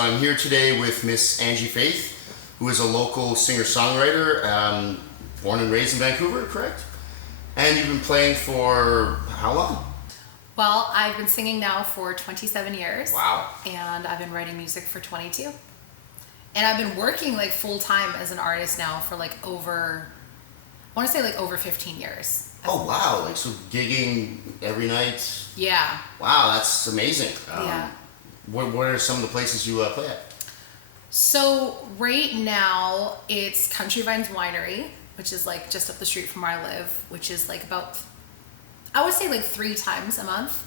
So I'm here today with Miss Angie Faith, who is a local singer-songwriter, born and raised in Vancouver, correct? And you've been playing for how long? Well, I've been singing now for 27 years. Wow. And I've been writing music for 22. And I've been working like full time as an artist now for like over 15 years. Oh wow, like so gigging every night? Yeah. Wow, that's amazing. Yeah. What are some of the places you play at? So right now it's Country Vines Winery, which is like just up the street from where I live, which is like about, I would say like 3 times a month.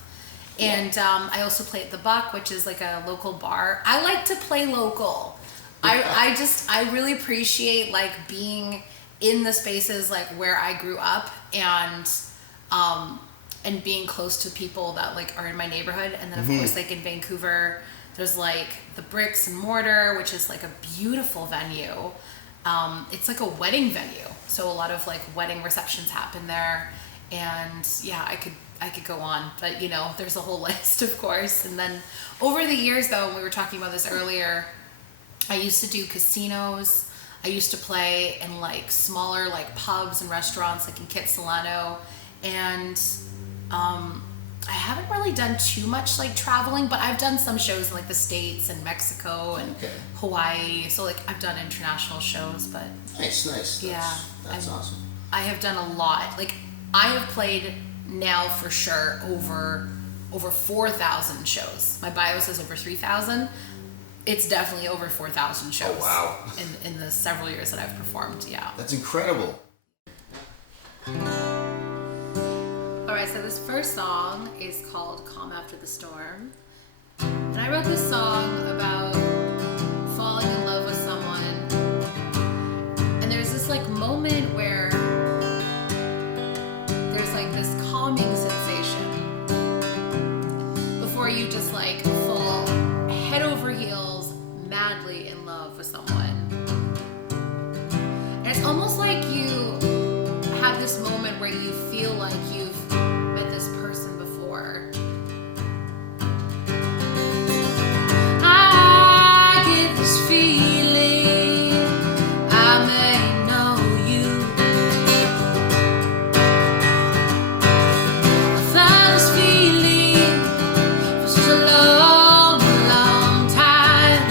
And I also play at the Buck, which is like a local bar. I like to play local. I really appreciate like being in the spaces like where I grew up and being close to people that like are in my neighborhood. And then of course like in Vancouver, there's like the Bricks and Mortar, which is like a beautiful venue. It's like a wedding venue. So a lot of like wedding receptions happen there. And yeah, I could go on, but you know, there's a whole list of course. And then over the years though, and we were talking about this earlier, I used to do casinos. I used to play in like smaller like pubs and restaurants like in Kitsilano, and I haven't really done too much like traveling, but I've done some shows in like the States and Mexico and Hawaii. So like I've done international shows, but Nice. That's awesome. I have done a lot. Like I have played now for sure over 4,000 shows. My bio says over 3,000. It's definitely over 4,000 shows. Oh wow! In the several years that I've performed, yeah. That's incredible. All right, so this first song is called "Calm After the Storm," and I wrote this song about falling in love with someone, and there's this like moment where there's like this calming sensation before you just like fall head over heels madly in love with someone. And it's almost like you have this moment where you feel like you've met this person before. I get this feeling I may know you. I found this feeling for such a long time.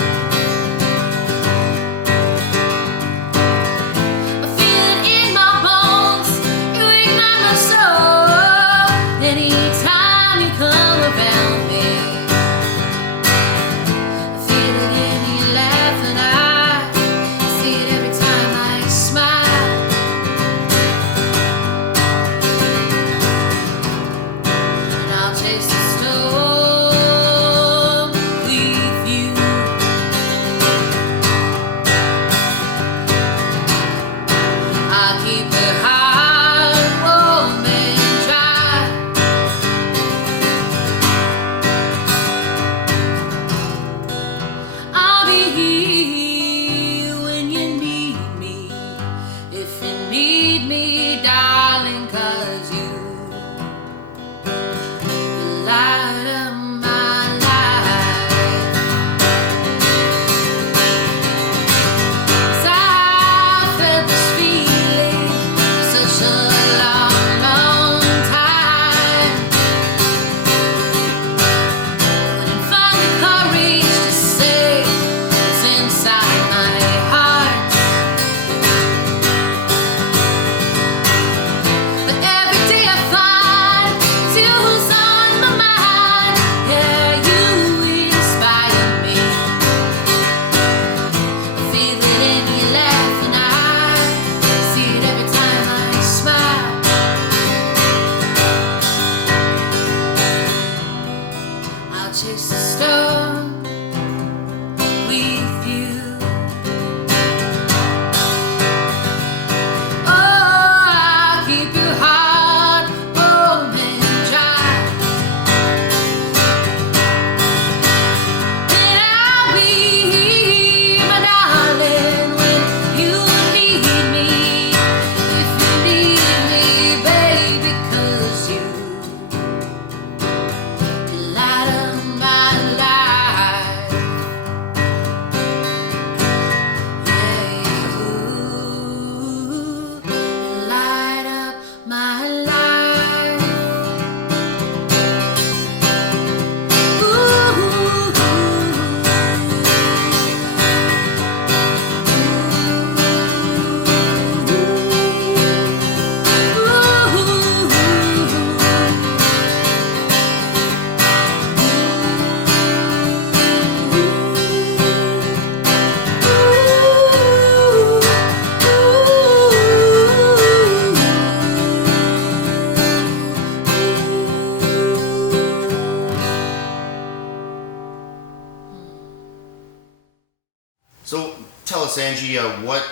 us, Angie, what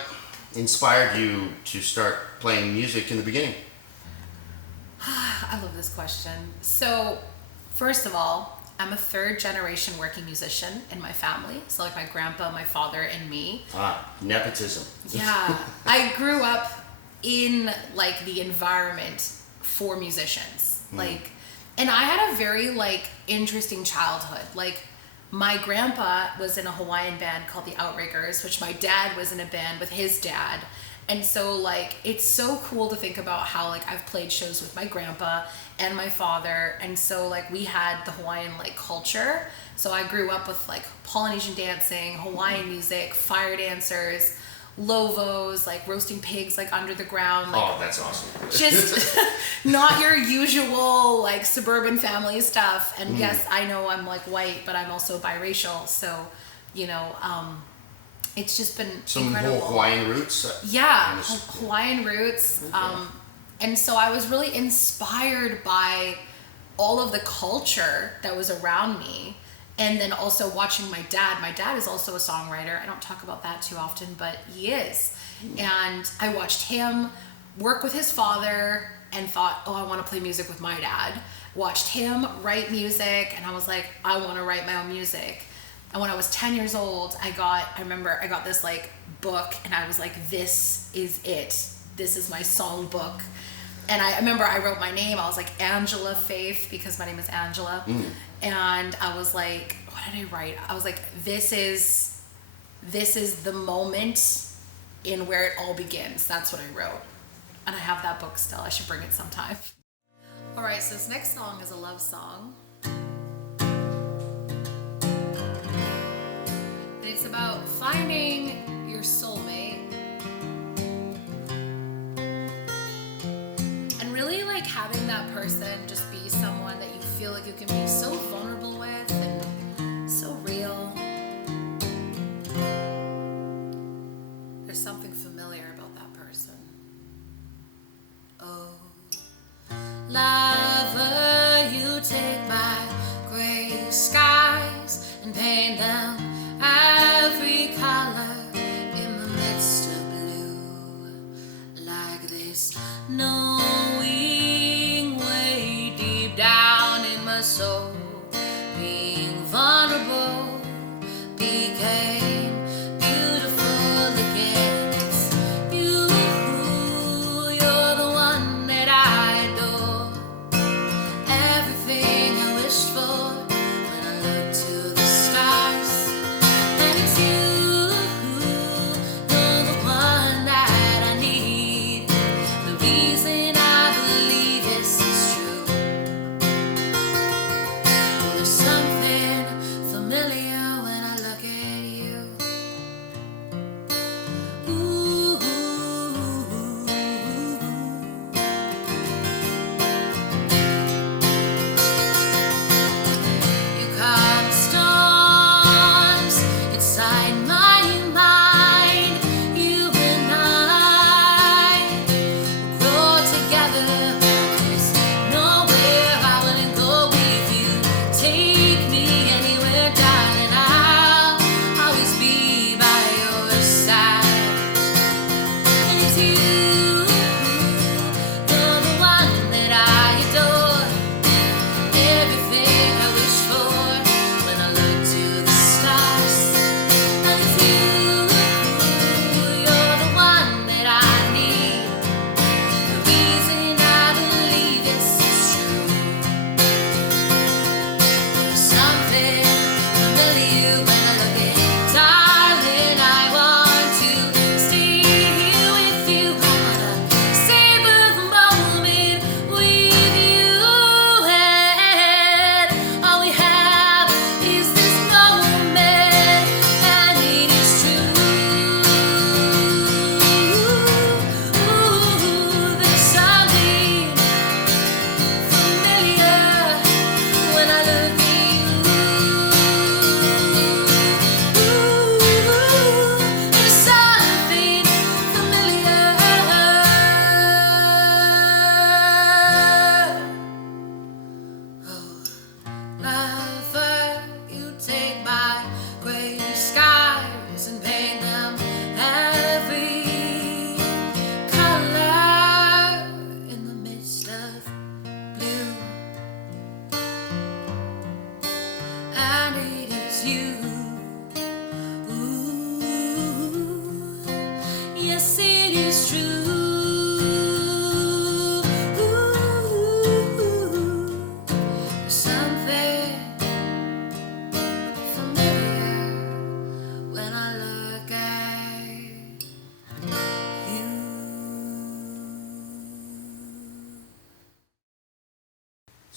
inspired you to start playing music in the beginning? I love this question. So, first of all, I'm a third generation working musician in my family. So, like my grandpa, my father, and me. Nepotism. Yeah. I grew up in like the environment for musicians. Like, and I had a very like interesting childhood. Like, my grandpa was in a Hawaiian band called the Outriggers, which my dad was in a band with his dad. And so like it's so cool to think about how like I've played shows with my grandpa and my father, and so like we had the Hawaiian like culture. So I grew up with like Polynesian dancing, Hawaiian music, fire dancers, lovos, like roasting pigs like under the ground. Like, Oh, that's awesome. just not your usual like suburban family stuff. And yes, I know I'm like white, but I'm also biracial. So, you know, it's just been Some incredible. Hawaiian roots. Yeah, Hawaiian roots. Okay. And so I was really inspired by all of the culture that was around me. And then also watching my dad. My dad is also a songwriter. I don't talk about that too often, but he is. And I watched him work with his father and thought, oh, I want to play music with my dad. Watched him write music, and I was like, I want to write my own music. And when I was 10 years old, I remember I got this like book, and I was like, this is it. This is my song book. And I remember I wrote my name. I was like Angie Faith, because my name is Angela. And I was like, what did I write? I was like, this is the moment in where it all begins. That's what I wrote. And I have that book still. I should bring it sometime. All right, so this next song is a love song. And it's about finding your soulmate. And really like having that person just be someone that you feel like you can be so vulnerable with and so real. There's something familiar about that person. Oh, lover, you take my gray skies and paint them every color in the midst of blue, like this knowing way deep down in my soul, being vulnerable became beautiful again. It's you, you're the one that I adore, everything I wished for when I look to the stars. And it's you, you're the one that I need, the reason I believe this is true. There's something familiar when I look at you.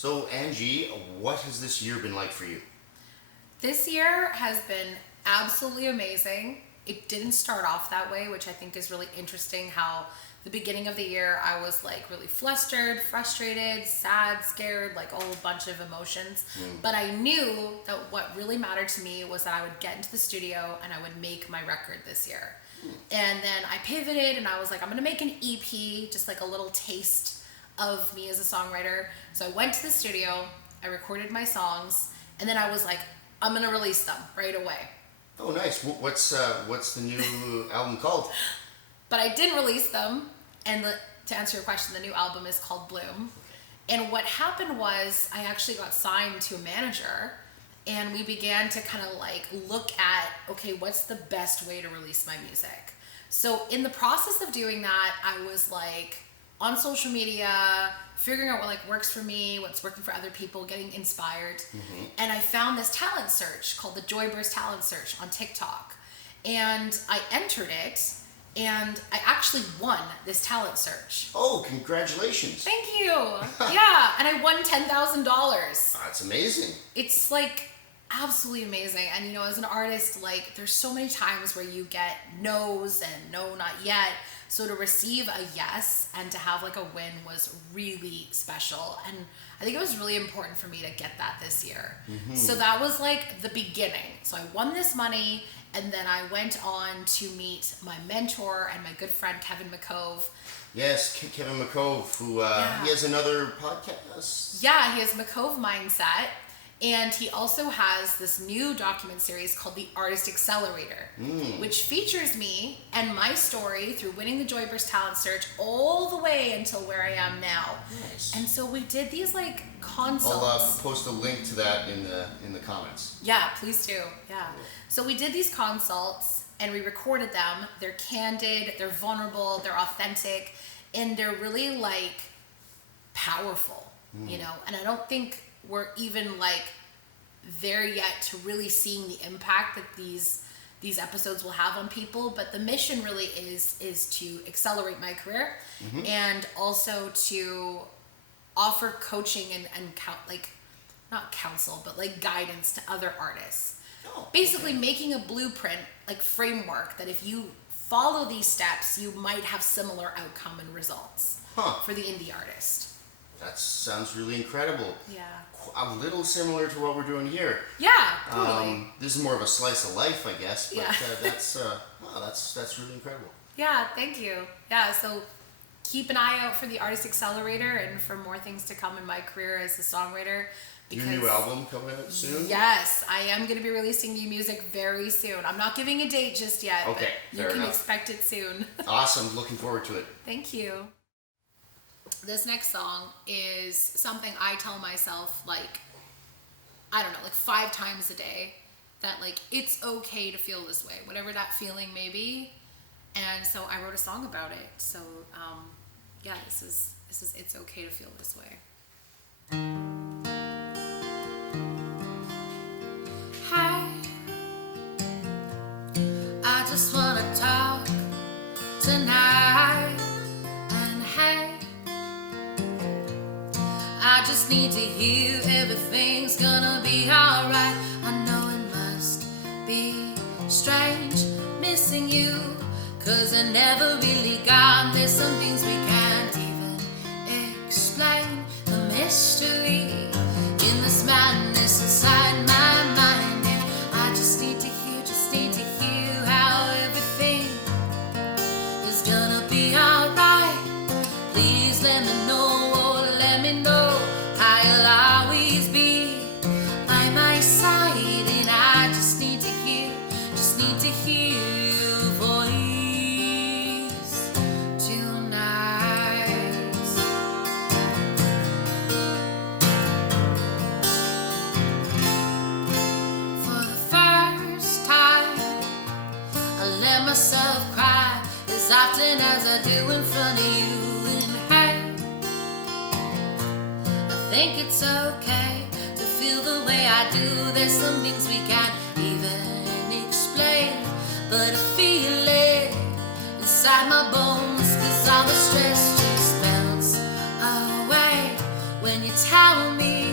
So Angie, what has this year been like for you? This year has been absolutely amazing. It didn't start off that way, which I think is really interesting. How the beginning of the year I was like really flustered, frustrated, sad, scared, like a whole bunch of emotions. But I knew that what really mattered to me was that I would get into the studio and I would make my record this year. And then I pivoted and I was like, I'm gonna make an EP, just like a little taste of me as a songwriter. So I went to the studio, I recorded my songs, and then I was like, I'm gonna release them right away. Oh, nice. What's the new album called? But I didn't release them. And to answer your question, the new album is called Bloom. And what happened was I actually got signed to a manager, and we began to kind of like look at, okay, what's the best way to release my music? So in the process of doing that, I was like on social media, figuring out what like works for me, what's working for other people, getting inspired. And I found this talent search called the Joyburst Talent Search on TikTok. And I entered it, and I actually won this talent search. Oh, congratulations. Thank you. Yeah, and I won $10,000. That's amazing. It's like absolutely amazing. And you know, as an artist, like there's so many times where you get no's and no, not yet. So to receive a yes and to have like a win was really special. And I think it was really important for me to get that this year. So that was like the beginning. So I won this money, and then I went on to meet my mentor and my good friend, Kevin McCove. Yes, Kevin McCove, who he has another podcast. Yeah, he has McCove Mindset. And he also has this new document series called The Artist Accelerator, which features me and my story through winning the Joyburst Talent Search all the way until where I am now. Nice. And so we did these like consults. I'll post a link to that in the comments. Yeah, please do. Yeah. So we did these consults and we recorded them. They're candid, they're vulnerable, they're authentic, and they're really like powerful, you know? And I don't think we're even like there yet to really seeing the impact that these episodes will have on people, but the mission really is to accelerate my career and also to offer coaching and like not counsel but like guidance to other artists. Basically making a blueprint, like framework, that if you follow these steps you might have similar outcome and results for the indie artist. That sounds really incredible. Yeah. A little similar to what we're doing here. Yeah, totally. This is more of a slice of life, I guess. But Yeah. that's really incredible. Yeah, thank you. Yeah, so keep an eye out for the Artist Accelerator and for more things to come in my career as a songwriter. Your new album coming out soon? Yes, I am going to be releasing new music very soon. I'm not giving a date just yet, Okay, but you can expect it soon. Awesome. Looking forward to it. Thank you. This next song is something I tell myself, like, I don't know, like 5 times a day, that like it's okay to feel this way, whatever that feeling may be. And so I wrote a song about it. So yeah, this is It's Okay to Feel This Way. Hi, I just wanna talk tonight. And hey, I just need to hear everything's gonna be alright. I know it must be strange missing you, 'cause I never really got. There's some things we can't even explain. The mystery in this madness inside my mind. And I just need to hear how everything is gonna be alright. Please let me know, oh, let me know how you'll always be by my side. And I just need to hear your voice tonight. For the first time, I let myself cry as often as I do in front of you. And hey, I think it's okay to feel the way I do. There's some things we can't even explain, but I feel it inside my bones, 'cause all the stress just melts away when you tell me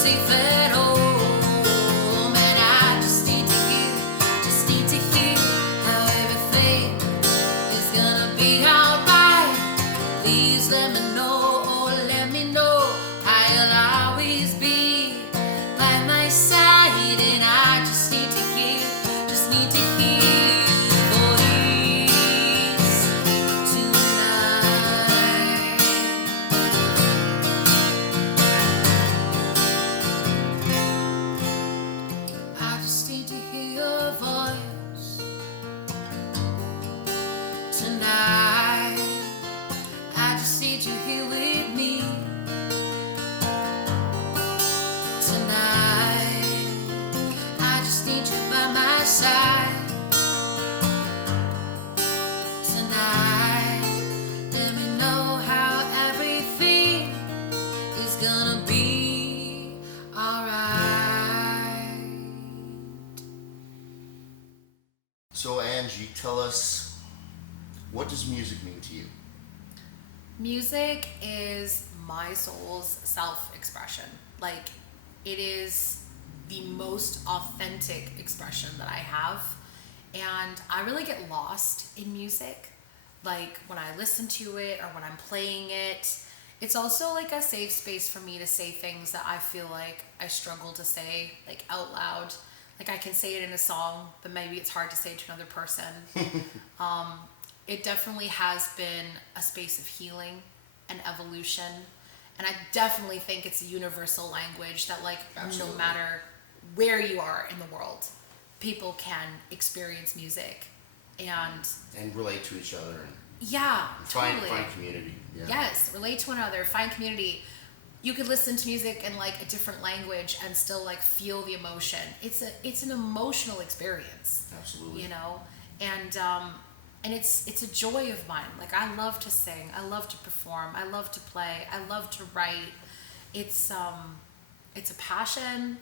safe at home. And I just need to hear how everything is gonna be alright. Please let me know, oh, let me know how you'll always be by my side. And I just need to hear your voice tonight. I just need to hear your voice tonight. I just need you here with me tonight. I just need you by my side tonight. Let me know how everything is gonna be alright. So Angie, tell us, what does music mean to you? Music is my soul's self-expression. Like, it is the most authentic expression that I have. And I really get lost in music. Like, when I listen to it or when I'm playing it, it's also like a safe space for me to say things that I feel like I struggle to say, like, out loud. Like, I can say it in a song, but maybe it's hard to say to another person. It definitely has been a space of healing and evolution. And I definitely think it's a universal language that, like, Absolutely. no matter where you are in the world, people can experience music and relate to each other and yeah, totally. find community. Yeah. Yes, relate to one another, find community. You could listen to music in like a different language and still like feel the emotion. It's an emotional experience. Absolutely. You know, and it's a joy of mine. Like, I love to sing, I love to perform, I love to play, I love to write. It's a passion,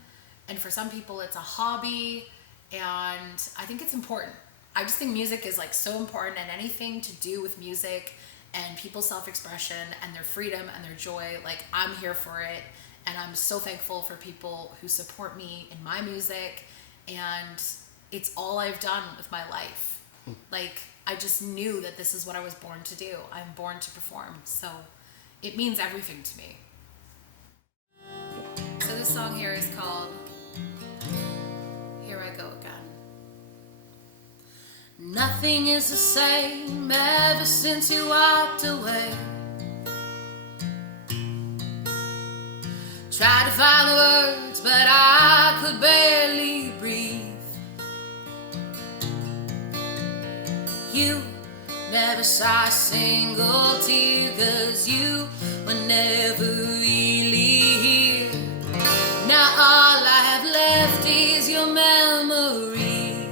and for some people it's a hobby, and I think it's important. I just think music is like so important, and anything to do with music and people's self-expression and their freedom and their joy, like, I'm here for it. And I'm so thankful for people who support me in my music, and it's all I've done with my life. Like, I just knew that this is what I was born to do. I'm born to perform, so it means everything to me. So this song here is called Here I Go Again. Nothing is the same ever since you walked away. Tried to find the words, but I could barely breathe. You never saw a single tear, 'cause you were never really here. Now all I have left is your memory.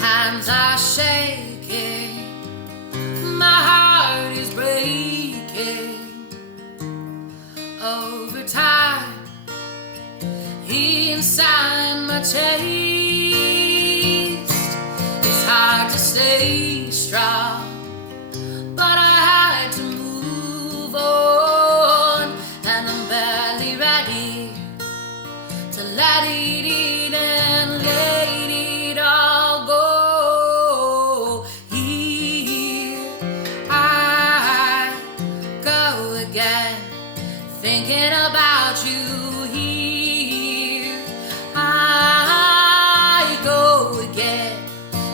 Hands are shaking, my heart is breaking. Over time, inside my chest, it's hard to stay strong, but I had to move on, and I'm barely ready to let it in and let it all go. Here I go again, thinking about you. Here I go again.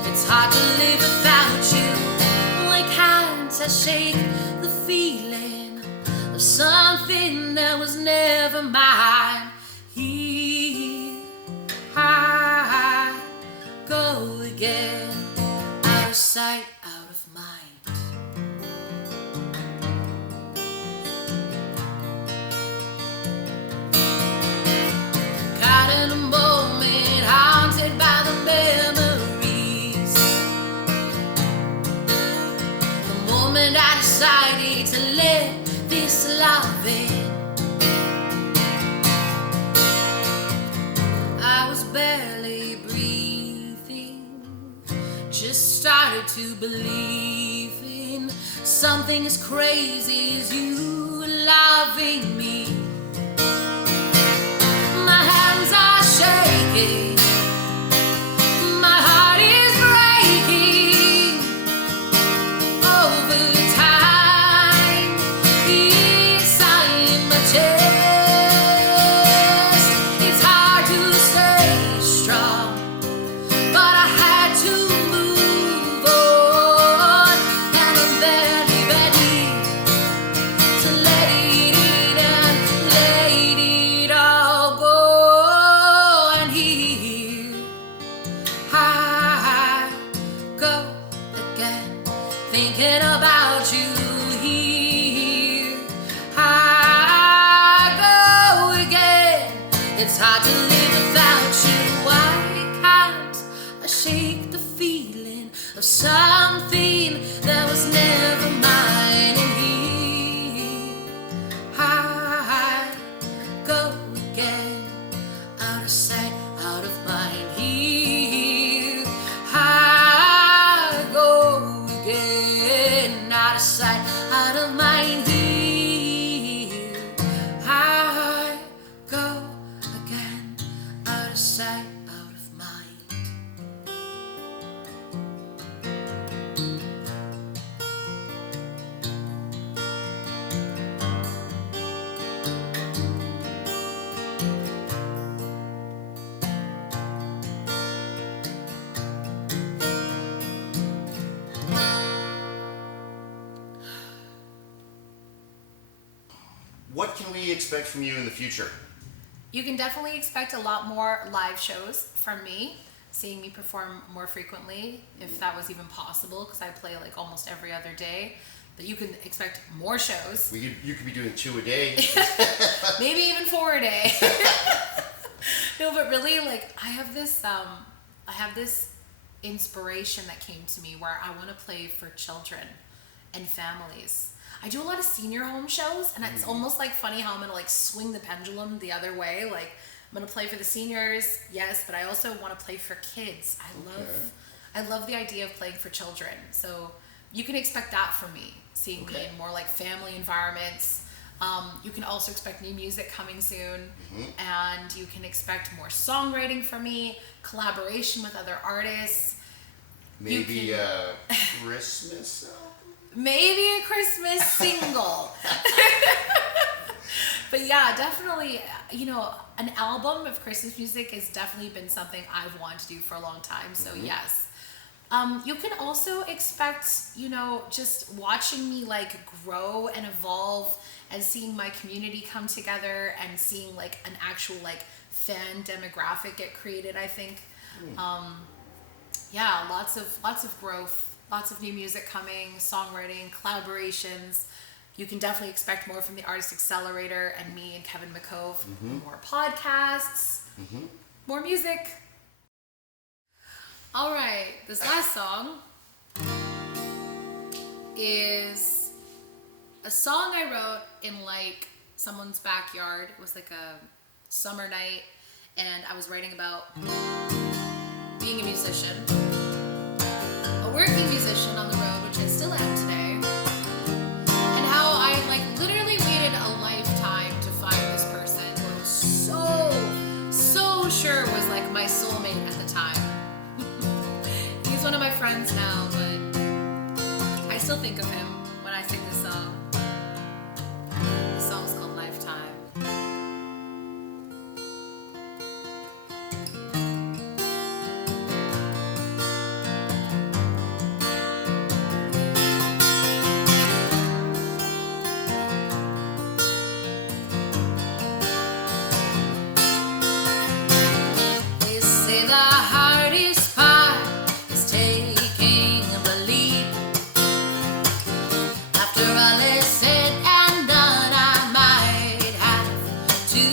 It's hard to live without you. Like hands that shake the feeling of something that was never mine. Here I go again, out of sight, out of mind. Caught in a moment, haunted by the memories. The moment I decided to let this love in, I was barely breathing, just started to believe in something as crazy as you loving me. It's hard to live without you. Why can't I shake the feeling of something that was never mine? And here I go again, out of sight, out of mind. Here I go again, out of sight, out of mind. Here I go again, out of sight, out of mind. What can we expect from you in the future? You can definitely expect a lot more live shows from me, seeing me perform more frequently, if that was even possible, because I play like almost every other day. But you can expect more shows. Well, you could be doing 2 a day. Maybe even 4 a day. No, but really, like I have this inspiration that came to me where I want to play for children and families. I do a lot of senior home shows, and it's almost like funny how I'm gonna like swing the pendulum the other way. Like I'm gonna play for the seniors, yes, but I also want to play for kids. I love the idea of playing for children. So you can expect that from me, seeing me in more like family environments. You can also expect new music coming soon, and you can expect more songwriting from me, collaboration with other artists. Maybe a Christmas album? Maybe a Christmas single. But yeah, definitely, you know, an album of Christmas music has definitely been something I've wanted to do for a long time. So yes. You can also expect, you know, just watching me like grow and evolve and seeing my community come together and seeing like an actual like fan demographic get created, I think. Yeah, lots of growth. Lots of new music coming, songwriting, collaborations. You can definitely expect more from the Artist Accelerator and me and Kevin McCove. More podcasts, more music. All right, this last song is a song I wrote in like someone's backyard. It was like a summer night, and I was writing about being a musician. A working musician on the road, which I still am today, and how I like literally waited a lifetime to find this person who I was so sure was like my soulmate at the time. He's one of my friends now, but I still think of him when I sing this song. The song's called Lifetime. Say the hardest part is taking the leap. After all is said and done, I might have to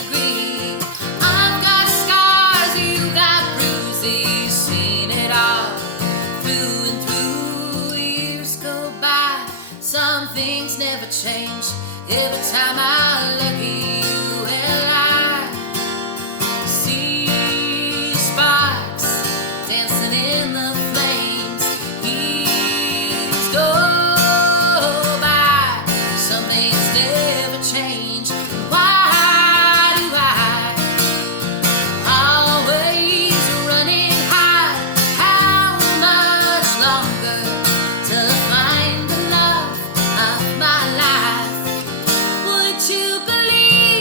agree. I've got scars, you got bruises, seen it all through and through. Years go by, some things never change. Every time I look at you, well, I see sparks dancing in the flames. Years go by, some things never change. Why do I always running high? How much longer till I find the love of my life? Would you believe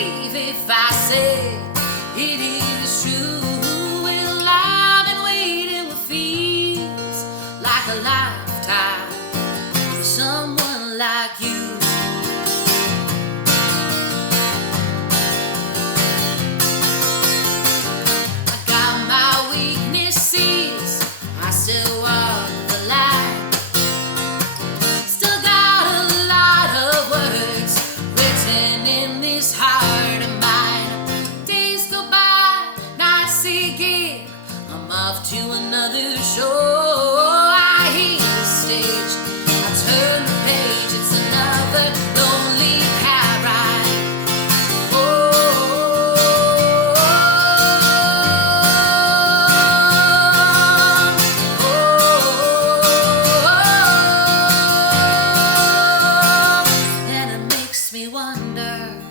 makes me wonder.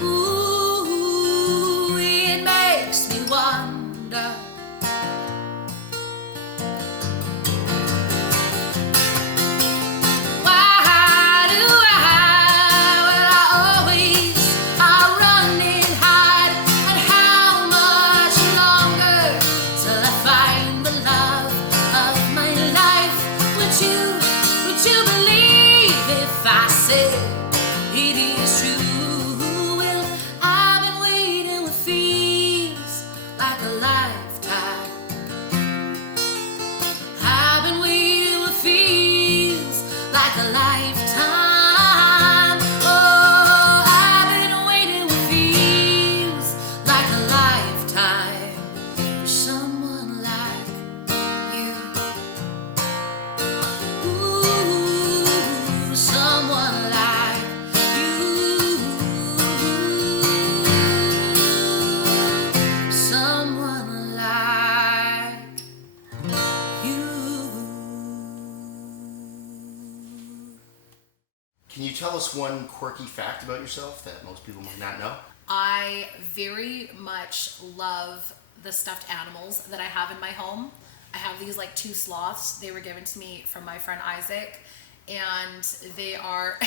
Ooh, it makes me wonder. Why do will I always run and hide? And how much longer till I find the love of my life? Would you believe if I said it is true? Well, I've been waiting what feels like a lifetime. I've been waiting what feels like a lifetime. Oh, I've been waiting what feels like a lifetime for someone like you. Ooh, someone like you. Someone like you. Can you tell us one quirky fact about yourself that most people might not know? I very much love the stuffed animals that I have in my home. I have these like 2 sloths. They were given to me from my friend Isaac, and they are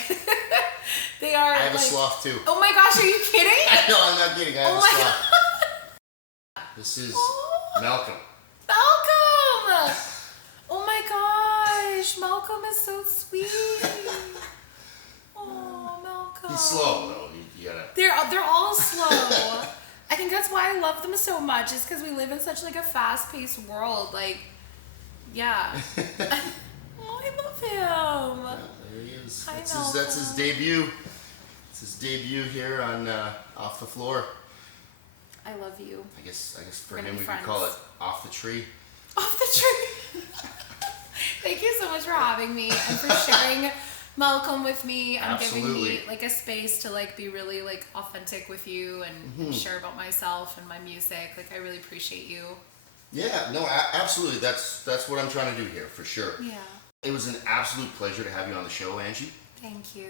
they are I have like, a sloth too. oh my gosh, are you kidding? No, I'm not kidding. I have Oh a my sloth. This is Malcolm. Malcolm! Oh my gosh, Malcolm is so sweet. Oh, Malcolm. He's slow though. You gotta. They're all slow. I think that's why I love them so much. Is because we live in such like a fast-paced world. Like, yeah. Oh, I love him. Yeah, there he is. Hi, That's his Malcolm. debut. It's his debut here on Off the Floor. I love you. I guess for We're gonna him be we could friends. call it Off the Tree. Off the tree. Thank you so much for having me and for sharing Malcolm with me and giving Absolutely. me like a space to like be really like authentic with you and share about myself and my music. Like I really appreciate you. Yeah, no, absolutely. That's what I'm trying to do here for sure. Yeah. It was an absolute pleasure to have you on the show, Angie. Thank you.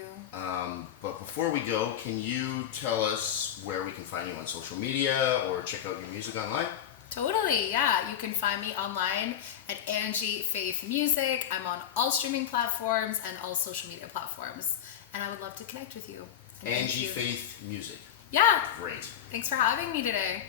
But before we go, can you tell us where we can find you on social media or check out your music online? Totally, yeah. You can find me online at Angie Faith Music. I'm on all streaming platforms and all social media platforms. And I would love to connect with you. And thank Angie you. Faith Music. Yeah. Great. Thanks for having me today.